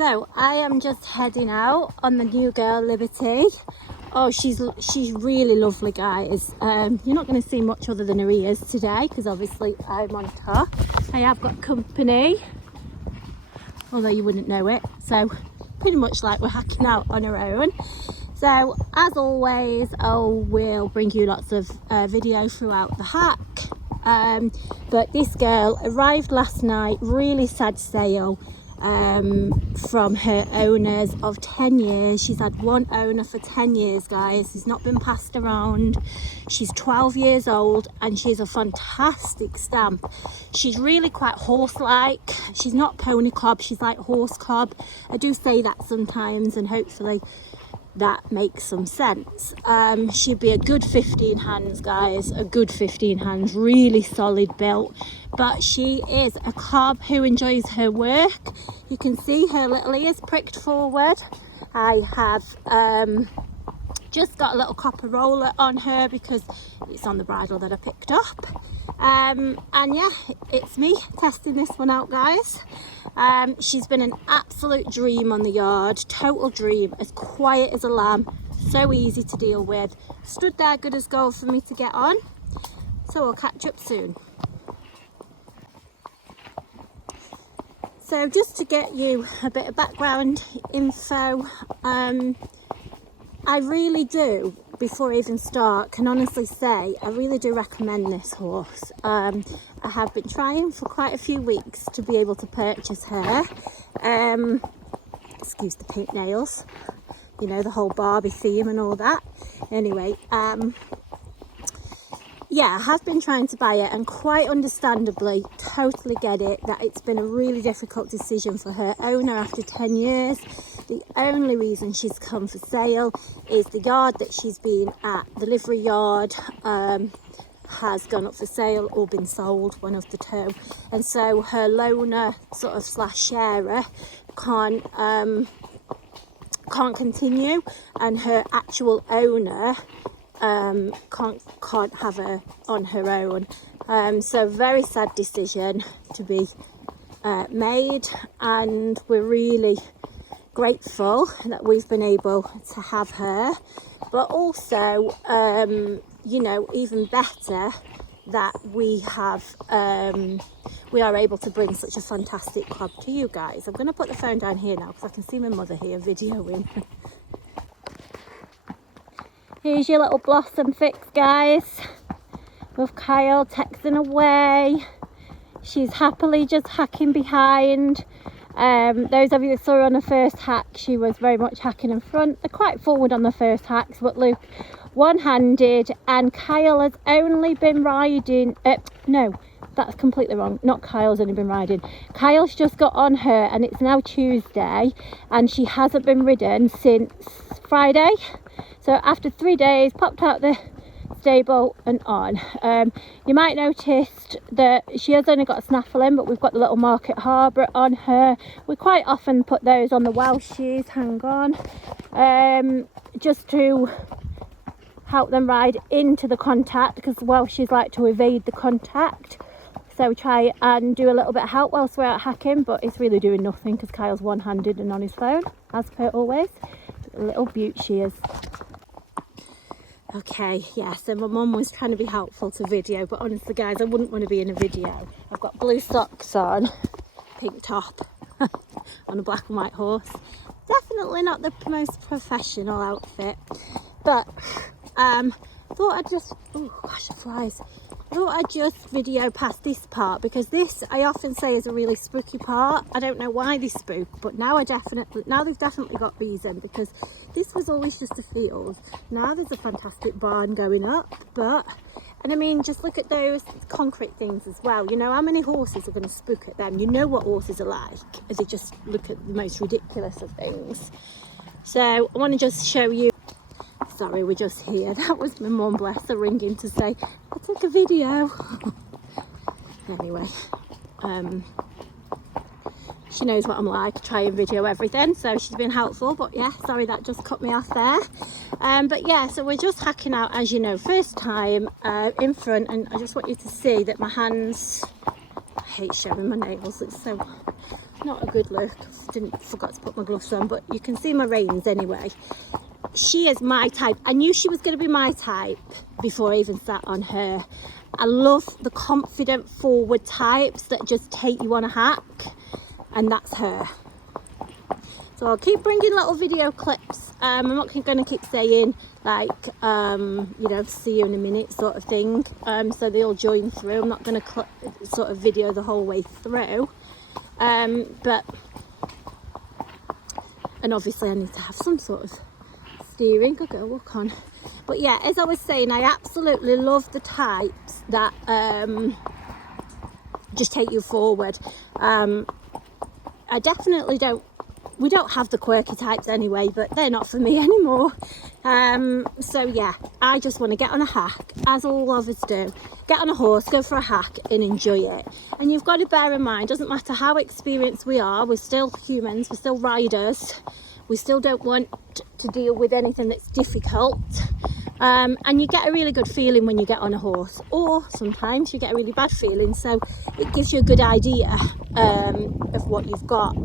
So I am just heading out on the new girl, Liberty. Oh, she's really lovely, guys. You're not going to see much other than her ears today because obviously I'm on top. I have got company, although you wouldn't know it. So pretty much like we're hacking out on our own. So as always, we'll bring you lots of video throughout the hack. But this girl arrived last night, really sad sale. From her owners of 10 years. She's had one owner for 10 years, guys. She's not been passed around. She's 12 years old and she's a fantastic stamp. She's really quite horse-like. She's not pony cob, she's like horse cob. I do say that sometimes and hopefully that makes some sense. She'd be a good 15 hands, guys, a good 15 hands, really solid built, but she is a cob who enjoys her work. You can see her little ears pricked forward. I have just got a little copper roller on her because it's on the bridle that I picked up. And yeah, it's me testing this one out, guys. She's been an absolute dream on the yard, total dream, as quiet as a lamb, so easy to deal with, stood there good as gold for me to get on. So we'll catch up soon. So just to get you a bit of background info, I really do, before I even start, can honestly say I really do recommend this horse. I have been trying for quite a few weeks to be able to purchase her. Excuse the pink nails, you know, the whole Barbie theme and all that. Anyway, yeah, I have been trying to buy it, and quite understandably, totally get it that it's been a really difficult decision for her owner after 10 years. The only reason she's come for sale is the yard that she's been at, the livery yard, has gone up for sale or been sold, one of the two. And so her loaner sort of slash sharer can't continue, and her actual owner can't have her on her own. So very sad decision to be made, and we're really grateful that we've been able to have her, but also you know, even better that we are able to bring such a fantastic cob to you guys. I'm going to put the phone down here now because I can see my mother here videoing. Here's your little blossom fix, guys, with Kyle texting away. She's happily just hacking behind. Those of you that saw her on the first hack, she was very much hacking in front. They're quite forward on the first hacks, but Luke one-handed, and Kyle has only been riding, no, that's completely wrong, not Kyle's only been riding. Kyle's just got on her, and it's now Tuesday, and she hasn't been ridden since Friday. So after 3 days, popped out the stable and on. You might notice that she has only got a snaffle in, but we've got the little Market Harbour on her. We quite often put those on the Welshies, hang on, just to help them ride into the contact, because the Welshies like to evade the contact. So we try and do a little bit of help whilst we're out hacking, but it's really doing nothing because Kyle's one-handed and on his phone, as per always. A little beaut she is. Okay, yeah, so my mum was trying to be helpful to video, but honestly guys, I wouldn't want to be in a video. I've got blue socks on, pink top, on a black and white horse. Definitely not the most professional outfit, but thought I'd just, oh gosh, the flies. Thought I'd just video past this part, because this I often say is a really spooky part. I don't know why they spook, but now they've definitely got reason, because this was always just a field. Now there's a fantastic barn going up, and I mean, just look at those concrete things as well. You know, how many horses are going to spook at them? You know what horses are like, as you just look at the most ridiculous of things. So I want to just show you. Sorry, we're just here. That was my mum, bless her, ringing to say, I took a video. Anyway, she knows what I'm like, try and video everything, so she's been helpful. But yeah, sorry, that just cut me off there. But yeah, so we're just hacking out, as you know, first time in front, and I just want you to see that my hands, I hate showing my nails, it's so not a good look. Forgot to put my gloves on, but you can see my reins anyway. She is my type. I knew she was going to be my type before I even sat on her. I love the confident forward types that just take you on a hack, and that's her. So I'll keep bringing little video clips. I'm not going to keep saying like, you know, see you in a minute sort of thing. So they'll join through. I'm not going to sort of video the whole way through. But, and obviously I need to have some sort of steering. I'll go walk on. But yeah, as I was saying, I absolutely love the types that just take you forward. I definitely don't. We don't have the quirky types anyway, but they're not for me anymore. So yeah, I just want to get on a hack, as all lovers do. Get on a horse, go for a hack and enjoy it. And you've got to bear in mind, doesn't matter how experienced we are, we're still humans, we're still riders. We still don't want to deal with anything that's difficult. And you get a really good feeling when you get on a horse, or sometimes you get a really bad feeling, so it gives you a good idea of what you've got.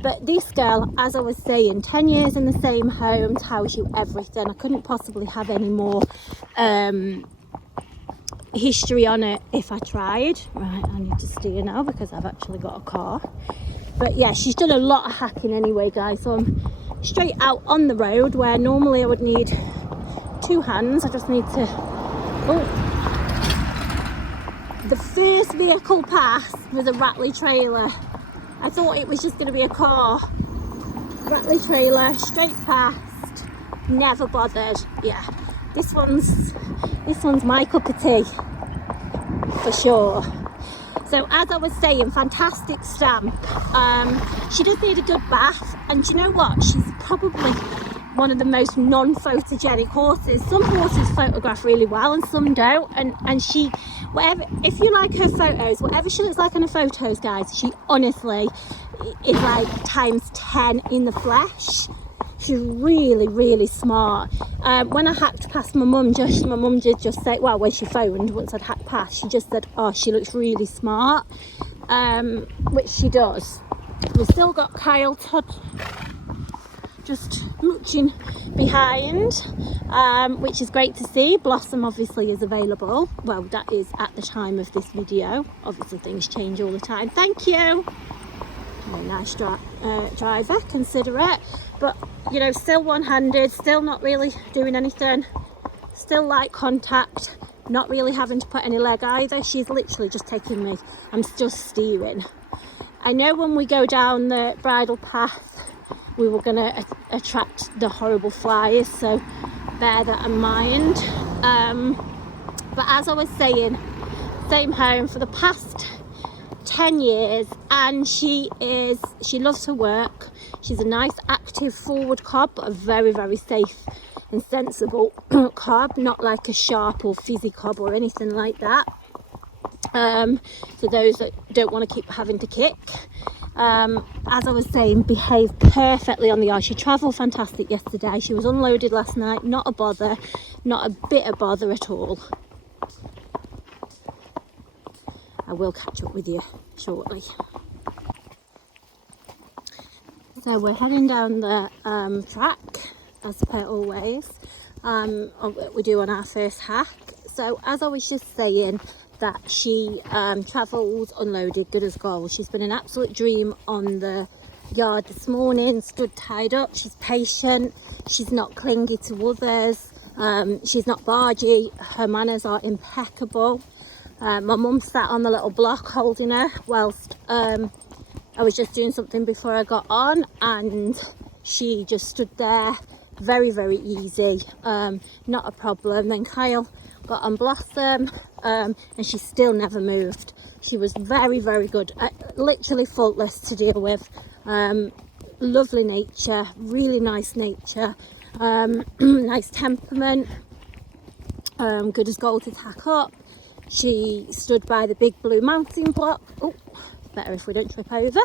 But this girl, as I was saying, 10 years in the same home tells you everything. I couldn't possibly have any more history on it if I tried. Right, I need to steer now because I've actually got a car. But yeah, she's done a lot of hacking anyway, guys, so I'm straight out on the road where normally I would need 2 hands. I just need to, the first vehicle past was a Ratley trailer. I thought it was just going to be a car. Ratley trailer, straight past, never bothered. Yeah, this one's my cup of tea for sure. So as I was saying, fantastic stamp. She does need a good bath, and do you know what? She's probably one of the most non-photogenic horses. Some horses photograph really well and some don't, and she, whatever, if you like her photos, whatever she looks like in her photos, guys, she honestly is like times 10 in the flesh. She's really, really smart. When I hacked past my mum did just say, well, when she phoned, once I'd hacked past, she just said, oh, she looks really smart, which she does. We've still got Kyle Todd just mooching behind, which is great to see. Blossom obviously is available. Well, that is at the time of this video. Obviously things change all the time. Thank you. Very nice driver, considerate, but you know, still one-handed, still not really doing anything, still light contact, not really having to put any leg either. She's literally just taking me, I'm just steering. I know when we go down the bridle path we were going to attract the horrible flies, so bear that in mind. But as I was saying, same home for the past 10 years, and she loves her work. She's a nice active forward cob, but a very, very safe and sensible cob, not like a sharp or fizzy cob or anything like that. So those that don't want to keep having to kick, as I was saying, behaved perfectly on the yard. She travelled fantastic yesterday. She was unloaded last night, not a bother, not a bit of bother at all. I will catch up with you shortly. So we're heading down the track, as per always. We do on our first hack. So as I was just saying, that she travelled unloaded, good as gold. She's been an absolute dream on the yard this morning, stood tied up. She's patient, she's not clingy to others, she's not bargy, her manners are impeccable. My mum sat on the little block holding her whilst I was just doing something before I got on, and she just stood there, very, very easy, not a problem. Then Kyle got on Blossom, and she still never moved. She was very, very good, literally faultless to deal with. Lovely nature, really nice nature, nice temperament, good as gold to tack up. She stood by the big blue mountain block. Oh, better if we don't trip over.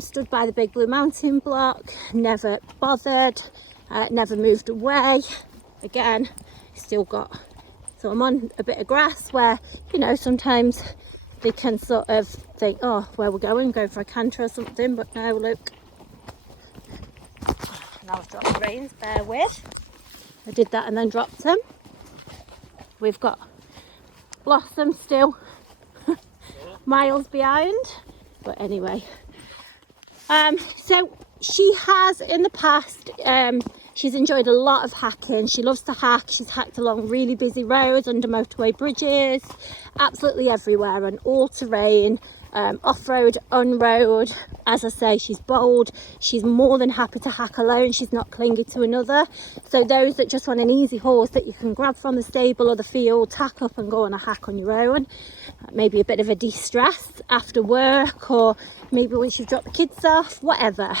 Stood by the big blue mountain block, never bothered, never moved away. Again, still got, so I'm on a bit of grass where, you know, sometimes they can sort of think, oh, where we're going, go for a canter or something. But no, look. Now I've dropped the reins, bear with. I did that and then dropped them. We've got Blossom still miles behind. But anyway. So she has in the past, she's enjoyed a lot of hacking. She loves to hack. She's hacked along really busy roads, under motorway bridges, absolutely everywhere, and all terrain, off-road, on-road. As I say, she's bold. She's more than happy to hack alone. She's not clingy to another. So those that just want an easy horse that you can grab from the stable or the field, tack up and go on a hack on your own, maybe a bit of a de-stress after work, or maybe once you've dropped the kids off, whatever.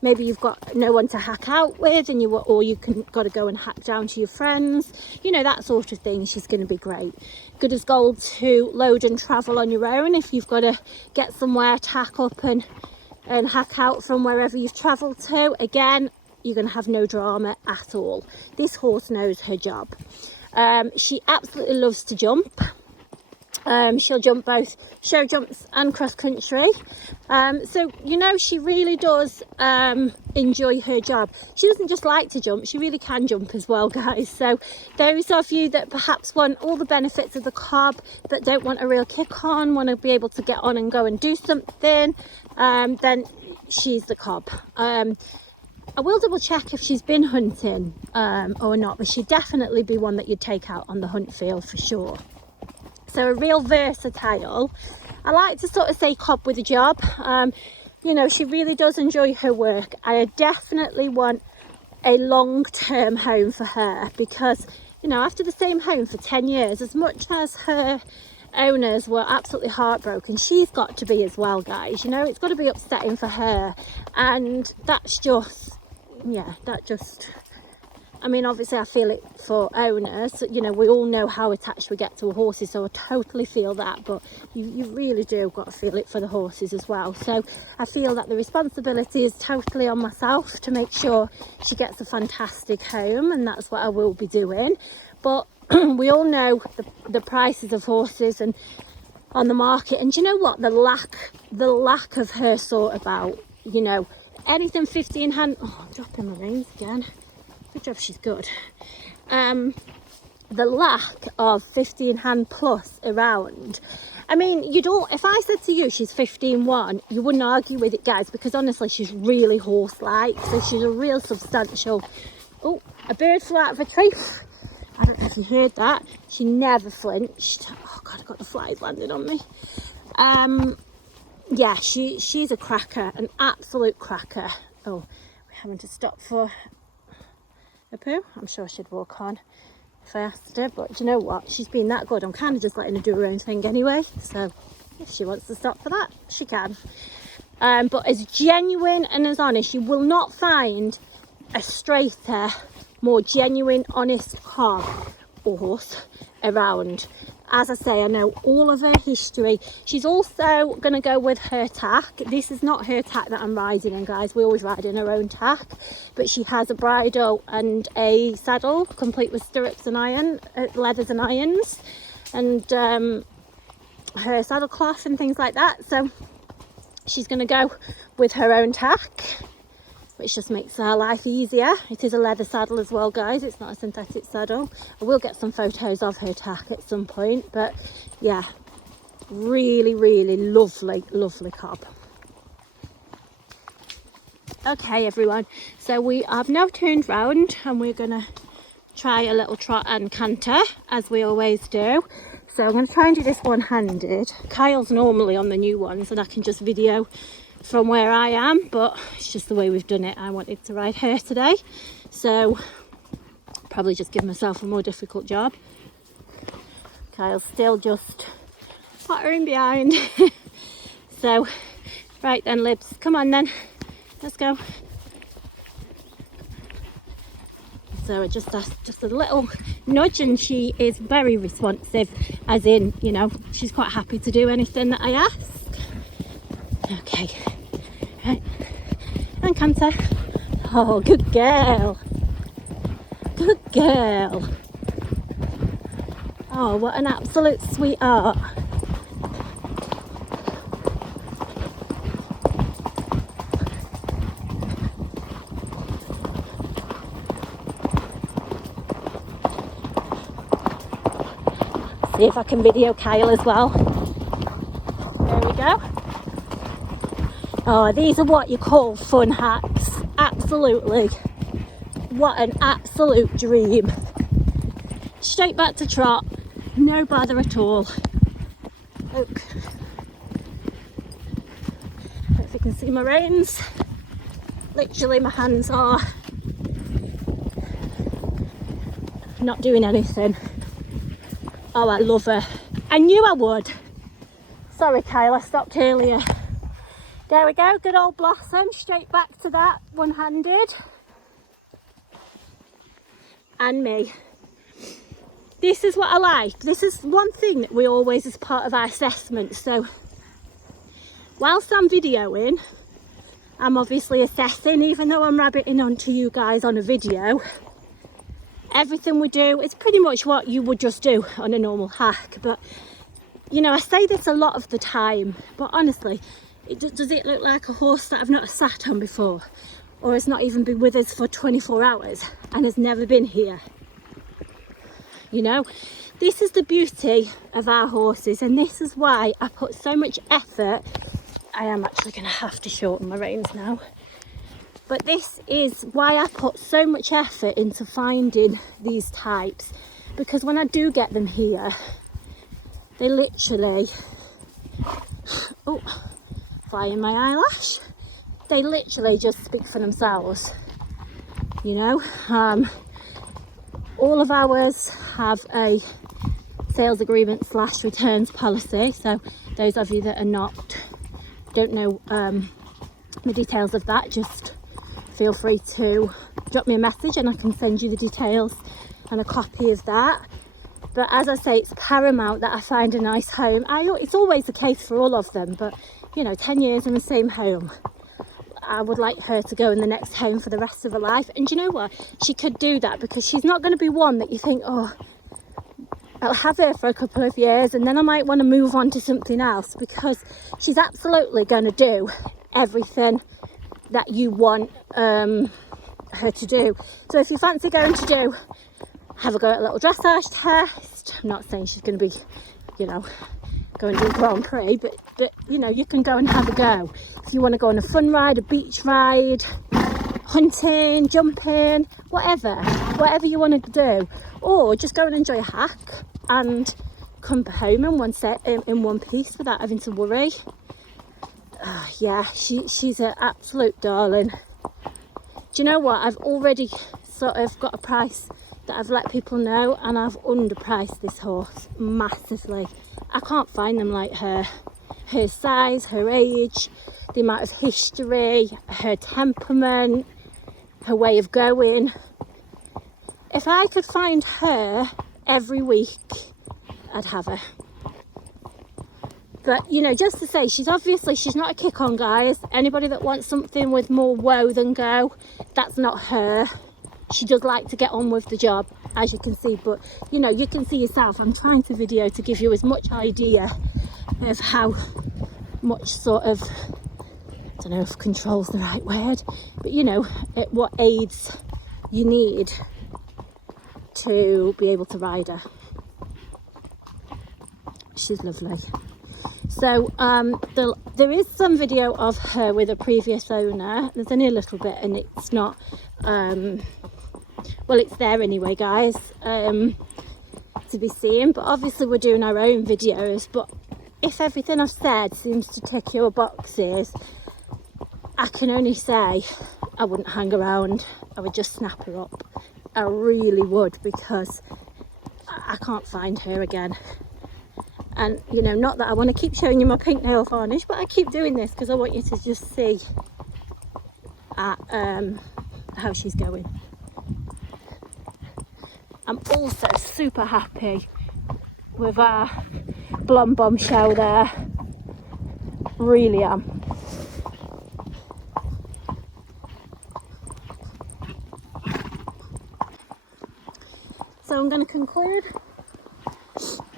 Maybe you've got no one to hack out with, and got to go and hack down to your friends, you know, that sort of thing. She's going to be great. Good as gold to load and travel on your own. If you've got to get somewhere, tack up and hack out from wherever you've travelled to, again, you're going to have no drama at all. This horse knows her job. She absolutely loves to jump. She'll jump both show jumps and cross country. So, you know, she really does enjoy her job. She doesn't just like to jump, she really can jump as well, guys. So those of you that perhaps want all the benefits of the cob, that don't want a real kick on, want to be able to get on and go and do something, then she's the cob. I will double check if she's been hunting or not, but she'd definitely be one that you'd take out on the hunt field for sure. So a real versatile. I like to sort of say cob with a job. You know, she really does enjoy her work. I definitely want a long-term home for her, because, you know, after the same home for 10 years, as much as her owners were absolutely heartbroken, she's got to be as well, guys. You know, it's got to be upsetting for her. And that's just, yeah, I mean, obviously I feel it for owners. You know, we all know how attached we get to horses, so I totally feel that, but you really do got to feel it for the horses as well. So I feel that the responsibility is totally on myself to make sure she gets a fantastic home, and that's what I will be doing. But we all know the prices of horses and on the market, and do you know what, the lack of her sort about, you know, anything 15 hand. Oh, I'm dropping my reins again. Good job, she's good. The lack of 15 hand plus around. I mean, if I said to you she's 15-1, you wouldn't argue with it, guys, because honestly she's really horse-like. So she's a real substantial. Oh, a bird flew out of a tree. I don't know if you heard that. She never flinched. Oh God, I got the flies landing on me. Yeah, she's a cracker, an absolute cracker. Oh, we're having to stop for a poo. I'm sure she'd walk on if I asked her, but do you know what, she's been that good, I'm kind of just letting her do her own thing anyway. So if she wants to stop for that, she can. But as genuine and as honest, you will not find a straighter, more genuine, honest cob or horse around. As I say, I know all of her history. She's also going to go with her tack. This is not her tack that I'm riding in, guys. We always ride in her own tack. But she has a bridle and a saddle, complete with stirrups and leathers and irons. And her saddle cloth and things like that. So she's going to go with her own tack, which just makes her life easier. It is a leather saddle as well, guys. It's not a synthetic saddle. I will get some photos of her tack at some point, but yeah, really, really lovely, lovely cob. Okay, everyone, so we have now turned round and we're gonna try a little trot and canter, as we always do. So I'm gonna try and do this one-handed. Kyle's normally on the new ones and I can just video from where I am, but it's just the way we've done it. I wanted to ride her today, so probably just give myself a more difficult job. Kyle's still just pottering behind. So right then, Libs, come on then, let's go. So it just a little nudge, and she is very responsive, as in, you know, she's quite happy to do anything that I ask. Okay, right, and canter. Oh, good girl, good girl. Oh, what an absolute sweetheart. see if I can video Kyle as well. There we go. Oh, these are what you call fun hacks. Absolutely. What an absolute dream. Straight back to trot. No bother at all. Look. If you can see my reins. Literally my hands are not doing anything. Oh, I love her. I knew I would. Sorry Kyle, I stopped earlier. There we go, good old Blossom, straight back to that, one-handed. And me. This is what I like. This is one thing that we always, as part of our assessment. So, whilst I'm videoing, I'm obviously assessing, even though I'm rabbiting onto you guys on a video. Everything we do is pretty much what you would just do on a normal hack. But, you know, I say this a lot of the time, but honestly, does it look like a horse that I've not sat on before, or has not even been with us for 24 hours and has never been here? You know, this is the beauty of our horses, and this is why I put so much effort. I am actually going to have to shorten my reins now, but this is why I put so much effort into finding these types, because when I do get them here, they literally, oh, flying my eyelash, they literally just speak for themselves. You know, all of ours have a sales agreement / returns policy, so those of you that don't know the details of that, just feel free to drop me a message and I can send you the details and a copy of that. But as I say, it's paramount that I find a nice home. It's always the case for all of them, but you know, 10 years in the same home, I would like her to go in the next home for the rest of her life. And you know what, she could do that, because she's not going to be one that you think, oh, I'll have her for a couple of years and then I might want to move on to something else, because she's absolutely going to do everything that you want her to do. So if you fancy going to have a go at a little dressage test, I'm not saying she's going to be, you know, go and do Grand Prix, but you know, you can go and have a go. If you want to go on a fun ride, a beach ride, hunting, jumping, whatever you want to do, or just go and enjoy a hack and come home in one piece without having to worry. Yeah, she's an absolute darling. Do you know what, I've already sort of got a price that I've let people know, and I've underpriced this horse massively. I can't find them like her size, her age, the amount of history, her temperament, her way of going. If I could find her every week, I'd have her. But you know, just to say, she's not a kick on, guys. Anybody that wants something with more woe than go, that's not her. She does like to get on with the job, as you can see, but you know, you can see yourself, I'm trying to video to give you as much idea of how much sort of, I don't know if control's the right word, but you know, what aids you need to be able to ride her. She's lovely. So there is some video of her with a previous owner. There's only a little bit, and it's not well, it's there anyway, guys, to be seen, but obviously we're doing our own videos. But if everything I've said seems to tick your boxes, I can only say I wouldn't hang around. I would just snap her up. I really would, because I can't find her again. And you know, not that I want to keep showing you my pink nail varnish, but I keep doing this because I want you to just see how she's going. I'm also super happy with our blonde bombshell there. Really am. So I'm going to conclude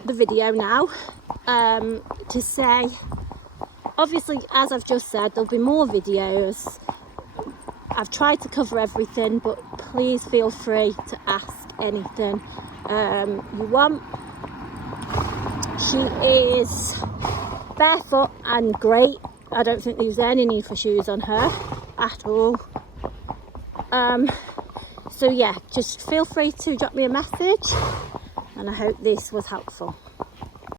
the video now to say, obviously, as I've just said, there'll be more videos. I've tried to cover everything, but please feel free to ask anything you want. She is barefoot and great. I don't think there's any need for shoes on her at all. So yeah, just feel free to drop me a message, and I hope this was helpful.